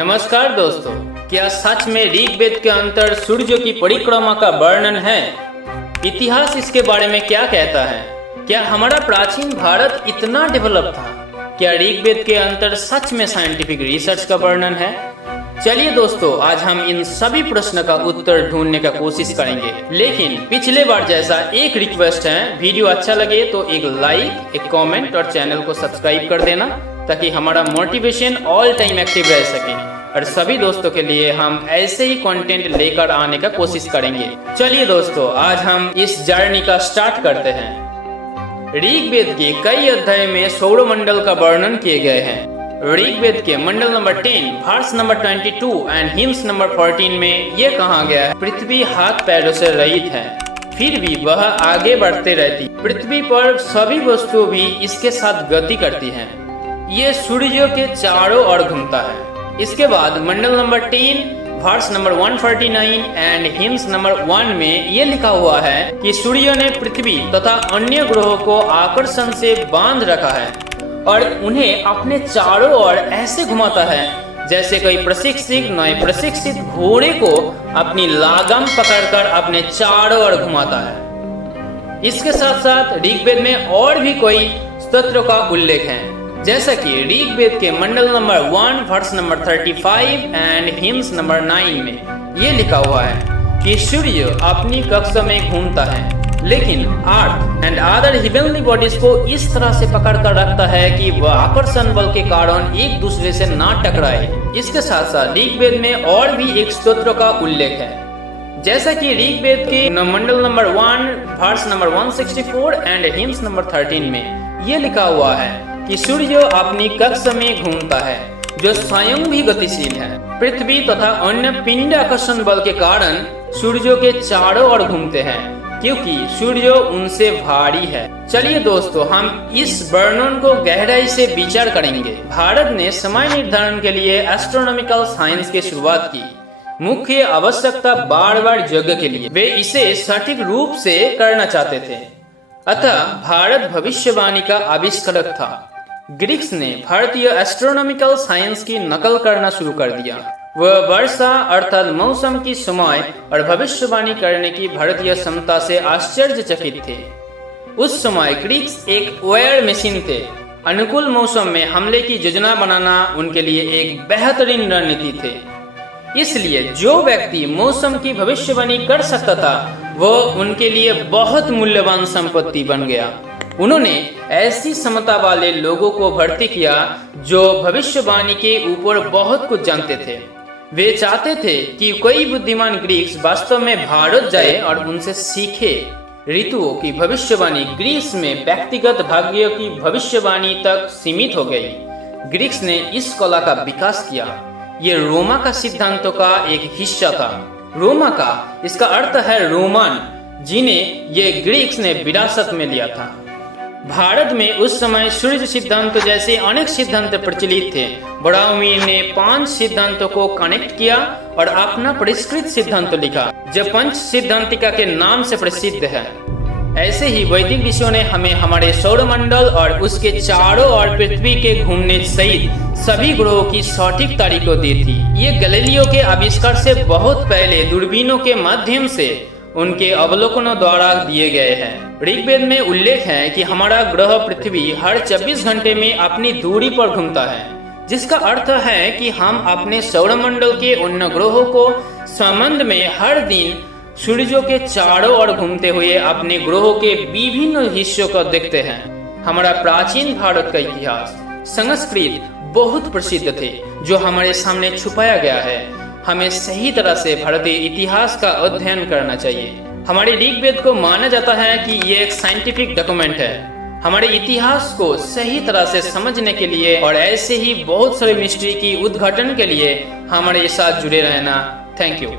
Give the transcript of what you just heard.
नमस्कार दोस्तों, क्या सच में ऋग्वेद के अंतर सूर्य की परिक्रमा का वर्णन है? इतिहास इसके बारे में क्या कहता है? क्या हमारा प्राचीन भारत इतना डेवलप था? क्या ऋग्वेद के अंतर सच में साइंटिफिक रिसर्च का वर्णन है? चलिए दोस्तों, आज हम इन सभी प्रश्न का उत्तर ढूंढने का कोशिश करेंगे। लेकिन पिछले बार जैसा एक रिक्वेस्ट है, वीडियो अच्छा लगे तो एक लाइक, एक कमेंट और चैनल को सब्सक्राइब कर देना, ताकि हमारा मोटिवेशन ऑल टाइम एक्टिव रह सके और सभी दोस्तों के लिए हम ऐसे ही कंटेंट लेकर आने का कोशिश करेंगे। चलिए दोस्तों, आज हम इस जर्नी का स्टार्ट करते हैं। ऋग्वेद के कई अध्याय में सौरमंडल का वर्णन किए गए हैं। ऋग्वेद के मंडल number 10, verse number 22 and hymns number 14 में ये कहा गया है, पृथ्वी हाथ पैरों से रहित है, फिर भी वह आगे बढ़ते रहती। पृथ्वी पर सभी वस्तुएं भी इसके साथ गति करती हैं। ये सूर्य के चारों ओर घूमता है। इसके बाद मंडल number 10, verse number 149 and hymns number 1 में ये लिखा हुआ है कि सूर्य ने पृथ्वी तथा अन्य ग्रहों को आकर्षण से बांध रखा है और उन्हें अपने चारों ओर ऐसे घुमाता है जैसे कोई प्रशिक्षित नए प्रशिक्षित घोड़े को अपनी लगाम पकड़कर अपने चारों ओर घुमाता है। इसके साथ साथ ऋग्वेद में और भी कोई स्तोत्रों का उल्लेख है, जैसा कि ऋग्वेद के मंडल number 1, verse number 35 and hymns number 9 में ये लिखा हुआ है कि सूर्य अपनी कक्षा में घूमता है, लेकिन earth and other heavenly bodies को इस तरह से पकड़ कर रखता है कि वह आकर्षण बल के कारण एक दूसरे से ना टकराए। इसके साथ साथ ऋग्वेद में और भी एक स्तोत्र का उल्लेख है, जैसा कि ऋग्वेद के मंडल number 1, verse number 164 and hymns number 13 में ये लिखा हुआ है कि सूर्य अपनी कक्षा में घूमता है, जो स्वयं भी गतिशील है। पृथ्वी तथा अन्य पिंड आकर्षण बल के कारण सूर्य के चारों ओर घूमते हैं, क्योंकि सूर्य उनसे भारी है। चलिए दोस्तों, हम इस वर्णन को गहराई से विचार करेंगे। भारत ने समय निर्धारण के लिए एस्ट्रोनॉमिकल साइंस की शुरुआत की। मुख्य आवश्यकता बार यज्ञ के लिए वे इसे सटीक रूप से करना चाहते थे, अतः भारत भविष्यवाणी का आविष्कारक था। ग्रीक्स ने भारतीय एस्ट्रोनॉमिकल साइंस की नकल करना शुरू कर दिया। वह वर्षा अर्थात मौसम की समय और भविष्यवाणी करने की भारतीय क्षमता से आश्चर्यचकित थे। उस समय ग्रीक्स एक वेयर मशीन थे। अनुकूल मौसम में हमले की योजना बनाना उनके लिए एक बेहतरीन रणनीति थे। इसलिए जो व्यक्ति मौसम की भविष्यवाणी कर सकता था, वह उनके लिए बहुत मूल्यवान संपत्ति बन गया। उन्होंने ऐसी क्षमता वाले लोगों को भर्ती किया जो भविष्यवाणी के ऊपर बहुत कुछ जानते थे। वे चाहते थे कि कोई बुद्धिमान ग्रीक्स वास्तव में भारत जाए और उनसे सीखे। ऋतुओं की भविष्यवाणी ग्रीस में व्यक्तिगत भाग्य की भविष्यवाणी तक सीमित हो गई। ग्रीक्स ने इस कला का विकास किया। ये रोमा का सिद्धांतों का एक हिस्सा था। रोमा का इसका अर्थ है रोमन, जिन्हें ये ग्रीक्स ने विरासत में लिया था। भारत में उस समय सूर्य सिद्धांत जैसे अनेक सिद्धांत प्रचलित थे। ब्राह्मी ने 5 सिद्धांतों को कनेक्ट किया और अपना परिष्कृत सिद्धांत लिखा, जो पंच सिद्धांतिका के नाम से प्रसिद्ध है। ऐसे ही वैदिक ऋषियों ने हमें हमारे सौरमंडल और उसके चारों ओर पृथ्वी के घूमने सहित सभी ग्रहों की सटीक तारीखों दी थी। ये गैलीलियो के आविष्कार से बहुत पहले दूरबीनों के माध्यम से उनके अवलोकनों द्वारा दिए गए हैं। ऋग्वेद में उल्लेख है कि हमारा ग्रह पृथ्वी हर 24 घंटे में अपनी दूरी पर घूमता है, जिसका अर्थ है कि हम अपने सौरमंडल के अन्य ग्रहों को संबंध में हर दिन सूर्य के चारों ओर घूमते हुए अपने ग्रहों के विभिन्न हिस्सों को देखते हैं। हमारा प्राचीन भारत का इतिहास संस्कृत बहुत प्रसिद्ध थे, जो हमारे सामने छुपाया गया है। हमें सही तरह से भारतीय इतिहास का अध्ययन करना चाहिए। हमारे ऋग्वेद को माना जाता है कि ये एक साइंटिफिक डॉक्यूमेंट है। हमारे इतिहास को सही तरह से समझने के लिए और ऐसे ही बहुत सारे मिस्ट्री की उद्घाटन के लिए हमारे साथ जुड़े रहना। Thank you.